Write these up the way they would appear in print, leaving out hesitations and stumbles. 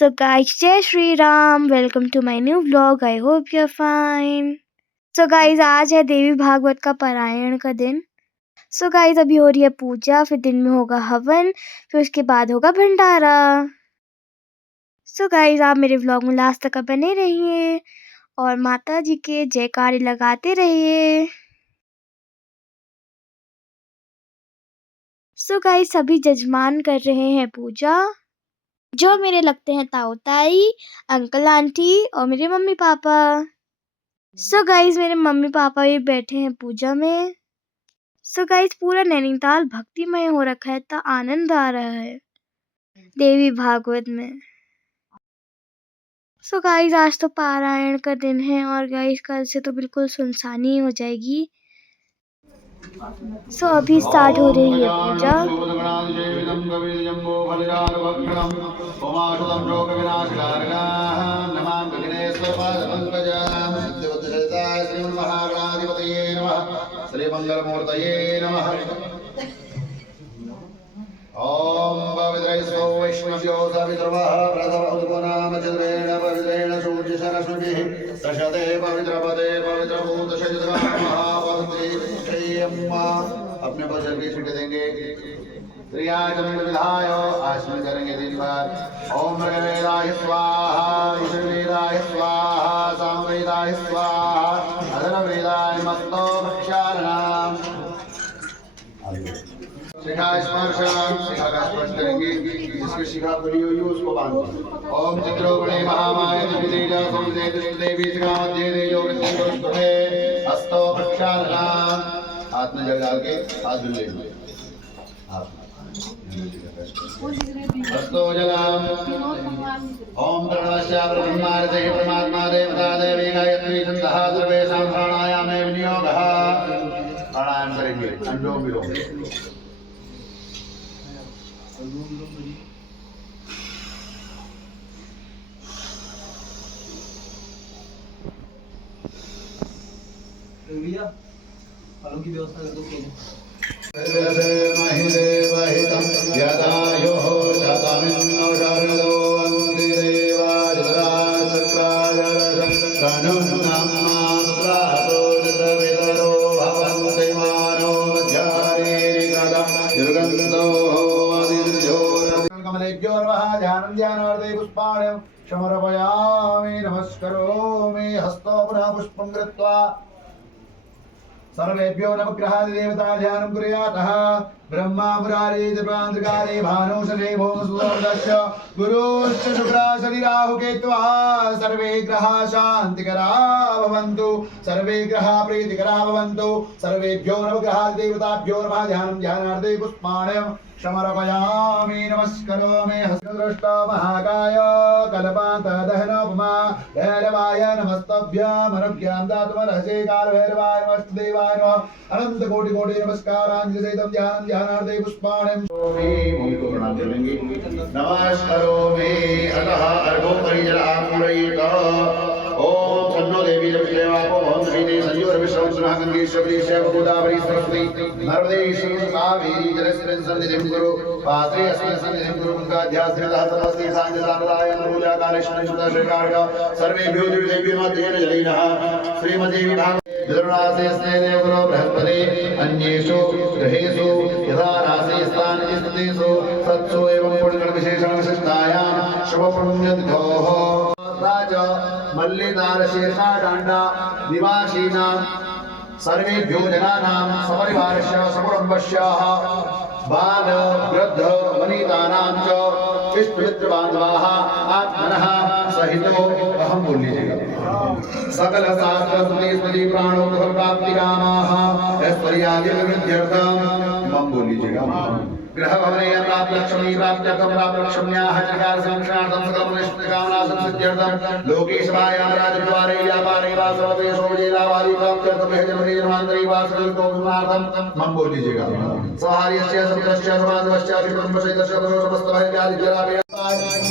So guys, Jai Shri Ram, welcome to my new vlog. I hope you're fine. So guys, आज है देवी भागवत का पारायण का दिन. So guys, अभी हो रही है पूजा, फिर दिन में होगा हवन, फिर उसके बाद होगा भंडारा. So guys, आप मेरे vlog में लास्ट तक बने रहिए और माता जी के जयकारे लगाते रहिए. So guys, सभी जजमान कर रहे हैं पूजा, जो मेरे लगते हैं ताऊ ताई, अंकल आंटी और मेरे मम्मी पापा. सो गाइज मेरे मम्मी पापा भी बैठे हैं पूजा में. सो गाइज पूरा नैनीताल भक्तिमय हो रखा है, इतना आनंद आ रहा है देवी भागवत में. सो गाइज आज तो पारायण का दिन है और गाइज कल से तो बिल्कुल सुनसानी हो जाएगी. सो अभी स्टार्ट हो रही है पूजा. श्रीमंगलमूर्तये नमः. ओम पवित्रैस्व वैष्णव्यो सवितर्वः प्रथमोनामचन्द्रेण पवित्रेण सूर्यशरश्मिभिः दशते पवित्रपदे पवित्रभूतशयुतः महापवित्रे अम्मा. अपने पर जल की छींटे देंगे. क्रियाचरण विधाय आचमन करेंगे दिन भर. ओम ऋग्वेदाय स्वाहा, यजुर्वेदाय स्वाहा, सामवेदाय स्वाहा, अथर्ववेदाय मस्तो भक्षालनाम. शिखा स्पर्शनाम, शिखा का स्पर्श करेंगे. जिसकी शिखा खुली हुई उसको बांधो. ओम चित्रोपणे महामाय दिव्यतेजा संविदे दृष्टिदेवी शिखा मध्य तेजो वृत्तिष्ठे हस्तो भक्षालनाम. हाथ में जल डाल के हाथ धुल लेंगे. हस्तो जलाम. ओम प्रणवस्य ब्रह्मार्थे परमात्मा देवता देवी गायत्री छंदः सर्वेषां प्राणायामे विनियोगः. प्राणायाम करेंगे अनुलोम विलोम. आलू की व्यवस्था कर दो. महिदेवहितं यदायुः शतमिन्नो शरदो अन्तिदेवाजराय सक्राय तनुन्नम्मात्रातो जतवितरो भवन्ति मानो मध्यानेरिकदा दुर्गन्धो आदिर्जो. कमलेभ्यो नमः. ध्यानं ध्यानार्थे पुष्पाणि समर्पयामि. नमस्करोमि. हस्तो पुनः पुष्पं कृत्वा सर्वेभ्यो नवग्रहादि देवता ध्यानं कुर्यातः. ब्रह्मा मुरारी त्रिपुरांतकारे भानुषे भौमसुदस्य गुरुश्च शुक्र शनि राहु केतुः. सर्वे ग्रहा शान्तिकरा भवन्तु, सर्वे ग्रहा प्रीतिकरा भवन्तु. सर्वेभ्यो नवग्रहादि देवताभ्यो नमः. ध्यानं ध्यानार्थे पुष्पाणि समर्पयामि. नमस्करोमि. हस्तदृष्टो महाकाय कल्पान्तदहनोपमा भैरवाय नमस्तभ्यं. अनुज्ञां दातुमर्हसे कालभैरवाय नमस्तदेवाय नमः. अनंत कोटि कोटि नमस्कारांजलि सहितं ध्यानं ध्यानार्थे पुष्पाणि. भूमि को प्रणाम करेंगे. नमस्करोमि. अतः अर्घो परिजलांगुरयित. ओम तन्नो देवी देवापो भवन्ति संयोर विश्वंसुरः गंगेश्वरी गोदावरी सरस्वती नर्मदे ईश्वर कावेरी जलस्मिन् सन्निधिं कुरु. पात्रे अस्मिन् सन्निधिं कुरु. मुखाध्यासनतः तमस्ते साङ्गसारदाय पूजा कालेश्वरी सुता श्रीकारक सर्वेभ्यो देवीभ्यो मध्येन जलिनः. श्रीमदेवी भागवते विदुरासे स्नेहे गुरो बृहस्पति. अन्येषु ग्रहेषु यथा राशि स्थान स्थितेषु सत्सु एवं पुण्यगण विशेषण विशिष्टायां शुभ पुण्यतिथोः राज मल्लितार शेषा डांडा निवासीनां सर्वेभ्यो जनानां सपरिवारस्य सकुटुम्बस्य बाल वृद्ध वनितानां च इष्टमित्र बान्धवाः आत्मनः सहितो अहं बोल लीजिएगा. सकल शास्त्र स्मृति स्मृति प्राणो प्राप्ति कामाः ऐश्वर्यादि विवृद्ध्यर्थं मम बोल लीजिएगा. ग्रह भवने प्राप्त लक्ष्मी प्राप्त्यर्थं प्राप्त लक्ष्म्याः चकार संरक्षणार्थं सकलमनिष्ठकामना संसिद्ध्यर्थं लोकेशवायां राजद्वारे व्यापारे वा सर्वते सोजेलावादी प्राप्त्यर्थं हे जन्मने जन्मान्तरे वा सकलकोपनार्थं मम बोल लीजिएगा. सहार्यस्य सप्तस्य समाधवस्य कुटुम्बसहितस्य समस्त भयादि जलाभय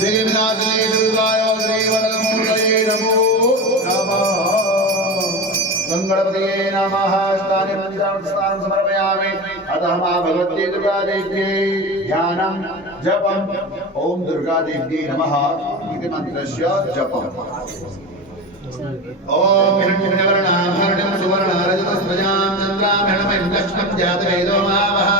विघ्नाग्ने दुर्गाय श्रीवरदमूर्तये नमो नमः. गणपतये नमः. स्थाने समर्पयामि. अतः मां भगवती दुर्गा देव्यै ध्यानं जपं ओम दुर्गा देवी नमः इति मंत्रस्य जपः। ओम हिरण्यवर्णाभरणं सुवर्णरजतस्रजां चन्द्रां हिरण्मयं लक्ष्मं जातवेदो मावः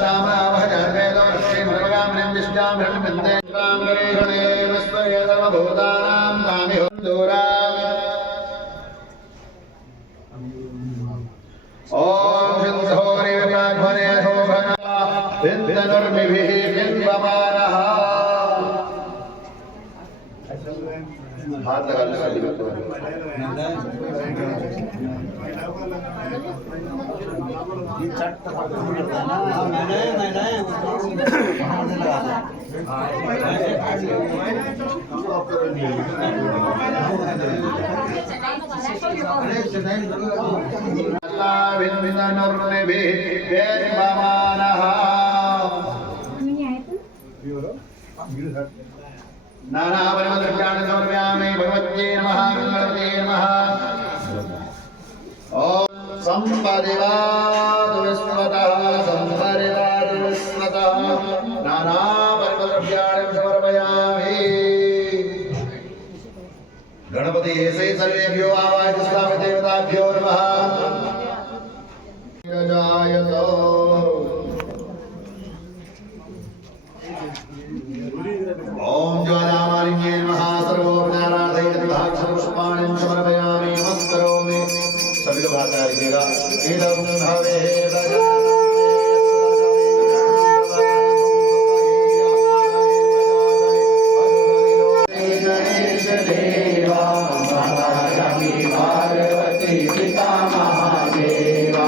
सामरावः जातवेदो लक्ष्मीमर्वगामिनीं विष्टां हिरण्यमिन्द्रेन्द्रां गणेशणे वस्वये सर्वभूतानां तामिहं दूराम्। ओम सिंधोरि विप्राघ्वने शोभना विन्दनुर्मिभिः बिम्बमानः। हाथ लगा ले सभी लोग। नानावरमद्रव्याणि समर्पयामि भगवत्यै नमः गणपतये नमः। ॐ सम्पदिवातु विस्मतः सम्परिवातु विस्मतः नानावरमद्रव्याणि समर्पयामि। गणपतये सर्वेभ्यो आवाहयामि देवताभ्यो नमः। जायतो ओम ज्वालामालिन्ये नमः। सर्वोपचारार्थै सर्वपुष्पाणि समर्पयामि नमस्करोमि। सभी लोग हाथ रखिएगा। इदं भवे गणेश देवा महालक्ष्मी पार्वती पिता महादेवा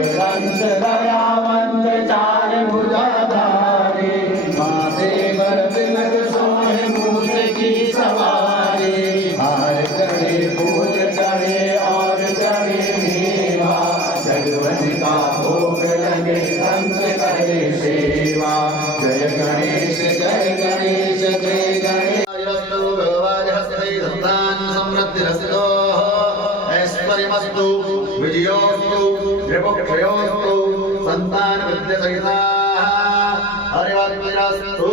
ग्रंथ दयावंत चार भुजाधारी माथे तिलक सोहे मूस की सवारी हार चढ़े फूल चढ़े और चढ़े मेवा जगवन का भोग लगे संत करे सेवा। जय गणेश जय गणेश जय गणेश। भगवान् हस्ते धन्धान् समृद्धिरसितो ऐश्वर्यमस्तु विजयोस्तु विपुक्षयोस्तु संतान विद्यासहिताः हरिवज्रस्तु।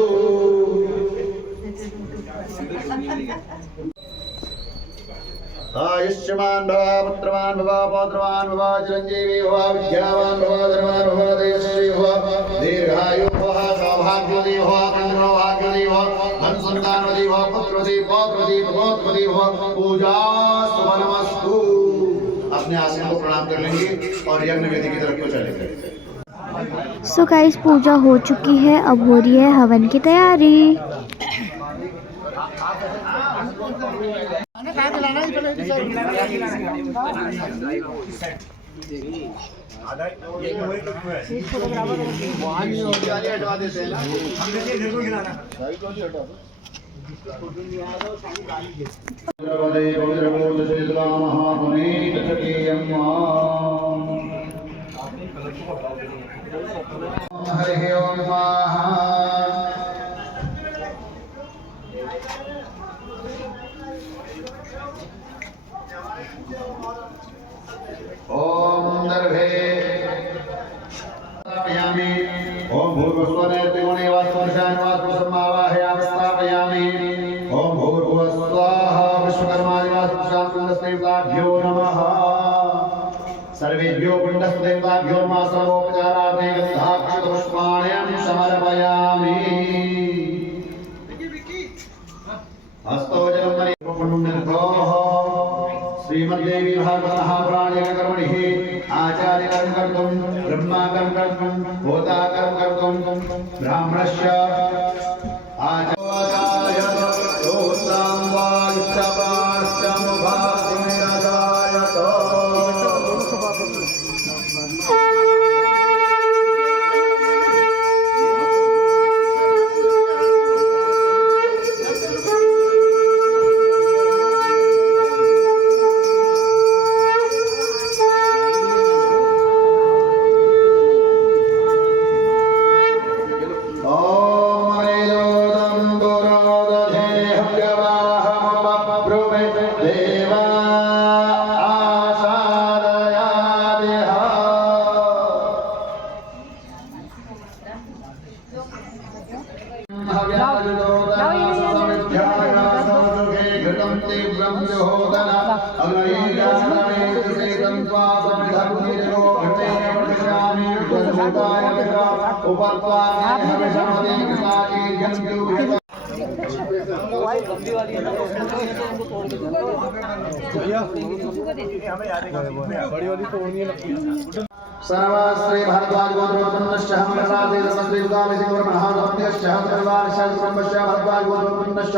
आयुष्यमान् भव पुत्रवान् भव पौत्रवान् भव चिरञ्जीवी भव विद्यावान् भव धनवान् भव तेजस्वी भव दीर्घायु भव सौभाग्यवती भव कन्याभाग्यवती भव धन संतानवती भव पुत्रवती पौत्रवती पौत्रवती भव। पूजास्तु नमस्तु। अपने आसन को प्रणाम कर लेंगे और यज्ञ वेदी की तरफ को चलेंगे। सो गाइस पूजा हो चुकी है, अब हो रही है हवन की तैयारी। हरि ओम ओम दर्भे स्थापयामि। ओम भूर्भुवस्वः त्रिगुणे वास्तुशान वास्तुसमावाहयामि स्थापयामि। ओम भूर्भुवस्वः विश्वकर्माणि वास्तुशान कुलदेवताभ्यो नमः। सर्वेभ्यो कुण्डस्थदेवताभ्यो नमः। सर्वोपचारार्थे गन्धाक्षतपुष्पाणि समर्पयामि। हस्तो जलमणि पुण्यनिर्भोः श्रीमद्देवी भागवत महापुराणे कर्मणि आचार्य कर्म कर्तुं ब्रह्मा कर्म कर्तुं होता कर्म कर्तुं ब्राह्मणस्य आचार्य दोषां वा इच्छापाश्च मुभासिनिराजायत। ओम होतना अग्नये जातमे तुसे संत्वा समधर्मीयो घटेने वर्षामि विद्वताय विद्वा उपत्वाने हमेशमते कृताये जन्तु लंबी वाली है ना उनको तोड़ के भैया हमें याद है बड़ी वाली तोड़नी है सर्वश्री भारद्वाज गोत्रोत्पन्नश्च हमराजे सर्वश्री उदाविसिंह महानवत्यश्च परिवारश्च कुटुम्बश्च भारद्वाज गोत्रोत्पन्नश्च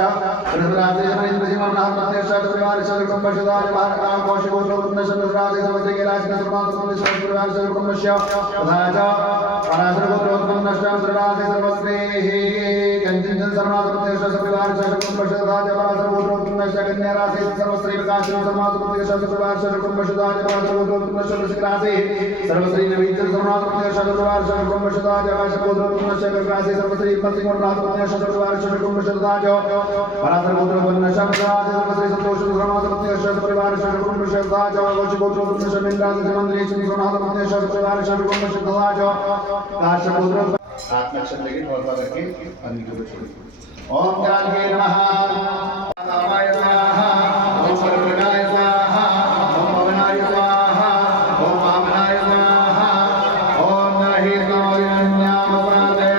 धर्मराजे महेन्द्रसिंह महानवत्यश्च परिवारश्च कुटुम्बश्च भारतां कौशिक गोत्रोत्पन्नश्च धर्मराजे सर्वश्री कैलासश्च सर्वात्मकश्च परिवारश्च कुटुम्बश्च तथा च पराशर गोत्रोत्पन्नश्च धर्मराजे सर्वश्री कंचन सर्वात्मकश्च परिवारश्च कुटुम्बश्च तथा च पराशर गोत्रोत्पन्नश्च कन्याराजे सर्वश्री प्रकाश सर्वात्मकश्च परिवारश्च कुटुम्बश्च तथा च पराशर गोत्रोत्पन्नश्च वृश्चिकराजे सर्वश्री नवीन सर्वनाथमते शतवार शतकुंभ शतवार जवाश गोत्र कुंभ शतवासी सर्वश्री पति गुणनाथमते शतवार शतकुंभ शतवार पराशर गोत्र कुंभ शतवार सर्वश्री संतोष सर्वनाथमते शतवार शतकुंभ शतवार जवाश गोत्र कुंभ शतवार मंदिर सर्वनाथमते शतवार शतकुंभ शतवार काश गोत्र सात अक्षर लेके थोड़ा करके अन्य को छोड़िए ओम कालके नमः नामाय स्वाहा ओम सर्वनाय स्वाहा ओम भवनाय स्वाहा ओम वामनाय स्वाहा ओम नहि गौरण्यम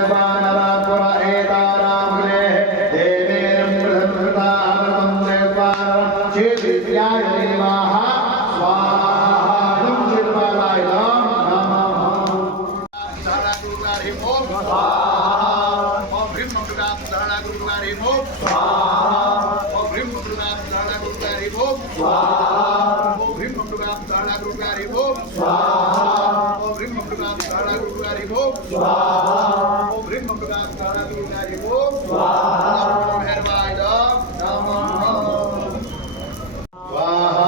स्वादेवानरापुर एतारामुले देवेरं प्रथमृतामृतं देवानं चेदित्याय देवाः स्वाहा ॐ चिद्वालाय नमः सारा गुरुवारी ओम स्वाहा ओम भीम मंगला सारा गुरुवारी ओम स्वाहा ओम भीम मंगला सारा गुरुवारी ओम स्वाहा ओम भीम मंगला सारा गुरुवारी ओम स्वाहा ओम भीम मंगला सारा गुरुवारी ओम स्वाहा ओम भीम मंगला सारा गुरुवारी ओम स्वाहा भैरवाय नमः स्वाहा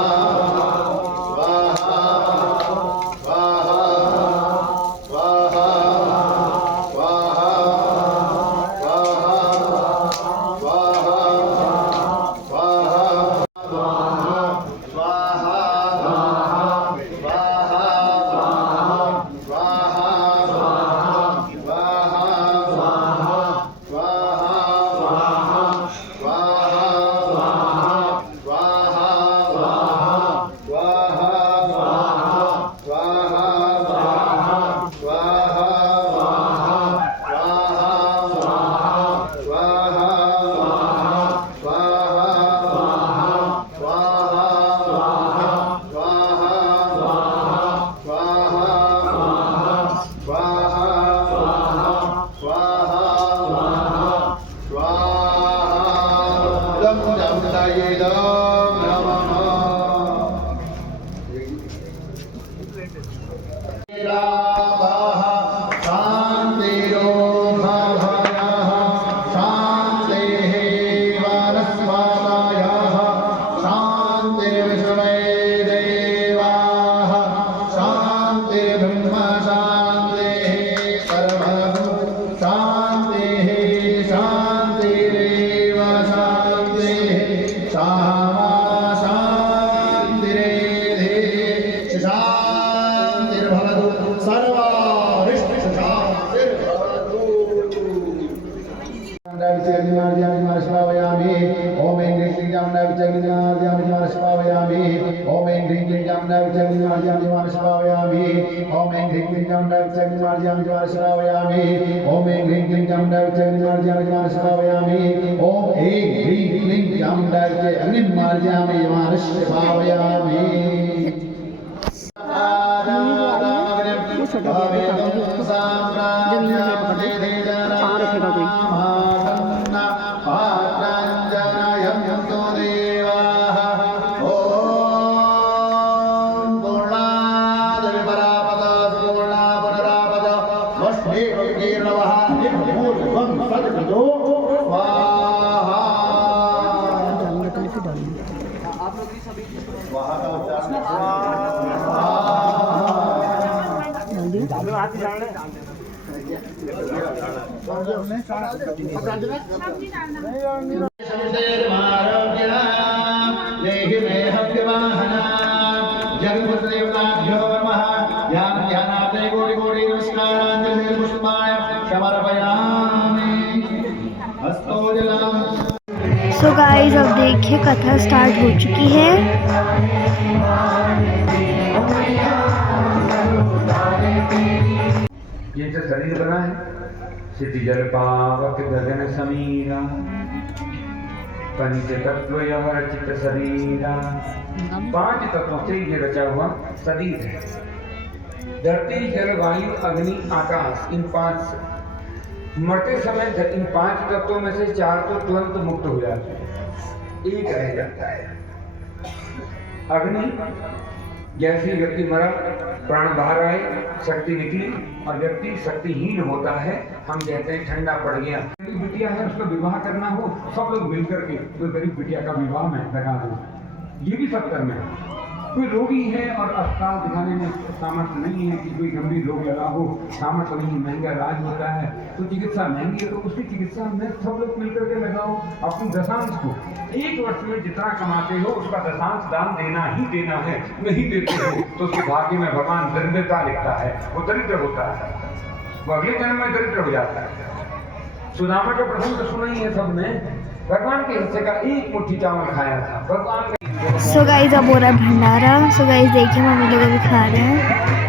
So सो गाइस अब देखिए कथा स्टार्ट हो चुकी है। ये जो शरीर बना है सिद्धि जल पावक गगन समीरा पंच तत्व यह रचित शरीरा। 5 तत्वों से ये रचा हुआ शरीर है। धरती जल वायु अग्नि आकाश, इन 5 से मरते समय इन 5 तत्वों में से 4 तो तुरंत मुक्त हो जाते हैं, एक रह जाता है अग्नि। जैसे व्यक्ति मरा, प्राण बाहर आए, शक्ति निकली और व्यक्ति शक्तिहीन होता है, हम कहते हैं ठंडा पड़ गया। कोई बिटिया है उसका विवाह करना हो, सब लोग मिलकर के कोई गरीब बिटिया का विवाह में लगा दो, ये भी सब कर्म है। कोई रोगी है और अस्पताल दिखाने में सामर्थ्य नहीं है कि कोई गंभीर रोग लगा हो, सामर्थ्य नहीं, महंगा इलाज होता है तो चिकित्सा महंगी है, तो उसकी चिकित्सा में सब लोग मिलकर के लगाओ। अपनी दशांश को 1 वर्ष में जितना कमाते हो उसका दशांश दान देना ही देना है। नहीं देते हो तो उसके भाग्य में भगवान दरिद्रता लिखता है, वो दरिद्र होता है, वो अगले जन्म में दरिद्र हो जाता है। सुदामा का प्रसंग तो सुना ही है सबने, भगवान के हिस्से का 1 मुट्ठी चावल खाया था भगवान। सो गाइस अब हो रहा है भंडारा। सो गाइस देखिए मम्मी लोग अभी खा रहे हैं।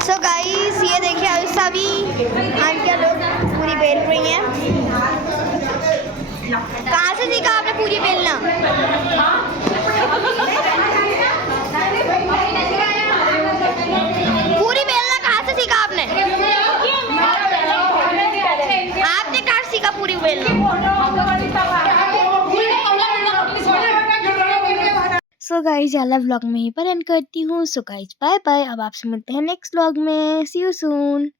सो गाइस ये देखिए अभी सभी आंटियाँ लोग पूरी बेल रही हैं। कहाँ से सीखा आपने पूरी बेलना? पूरी बेलना कहाँ से सीखा आपने? आपने कहाँ सीखा पूरी बेलना? सो गाइस वाला व्लॉग में यहीं पर एंड करती हूँ। So guys bye bye. अब आपसे मिलते हैं नेक्स्ट व्लॉग में। See you soon.